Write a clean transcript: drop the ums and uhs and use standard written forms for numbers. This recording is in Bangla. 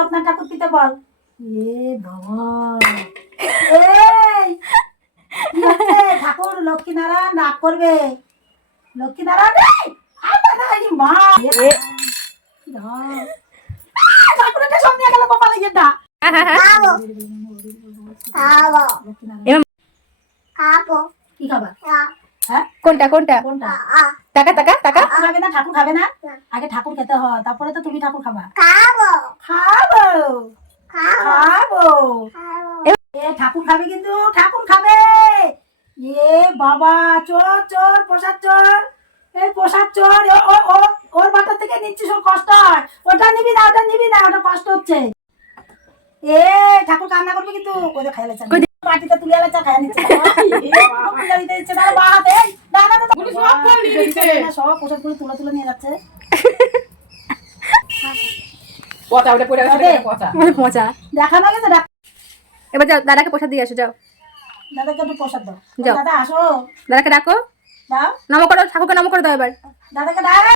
লোকনাথ ঠাকুর পিতে বল। এ বাবা, এই কি হচ্ছে? ঠাকুর লক্ষ্মীনারায়ণ রাগ করবে। লক্ষ্মীনারায়ণ মা ঠাকুরটা সব নিয়ে গেল কপালে গেটা। কি খাবার? হ্যাঁ কোনটা কোনটা কোনটা? টাকা টাকা টাকা খাবে না, ঠাকুর খাবে না। আগে ঠাকুর খেতে হয়, তারপরে তো তুমি ঠাকুর খাবা। খাবো খাবো। এ ঠাকুর খাবে, কিন্তু ঠাকুর খাবে। এ বাবা, চোর চোর, প্রসাদ চোর। এই প্রসাদ চোর। ওর বাটার থেকে নিচ্ছিস, ওর কষ্ট হয়। ওটা নিবি না, ওটা নিবি না, ওটা কষ্ট হচ্ছে। এ ঠাকুর কান্না করবে কিন্তু। ওদের খাইলে চান মাটিতে তুলে এলে চা খাইয়া নিচ্ছে। পূজা দিতে দিচ্ছে না, বাহাতে সব প্রসাদ করে তুলে তুলে নিয়ে যাচ্ছে। পচা। দেখা না গেছে। এবার যাও দাদাকে প্রসাদ দিয়ে আসো, যাও দাদাকে একটু প্রসাদ দাও। যাও। দাদা আসো, দাদাকে ডাকো, দাও নম করো, ঠাকুরকে নম করে দাও এবার। দাদাকে ডাক।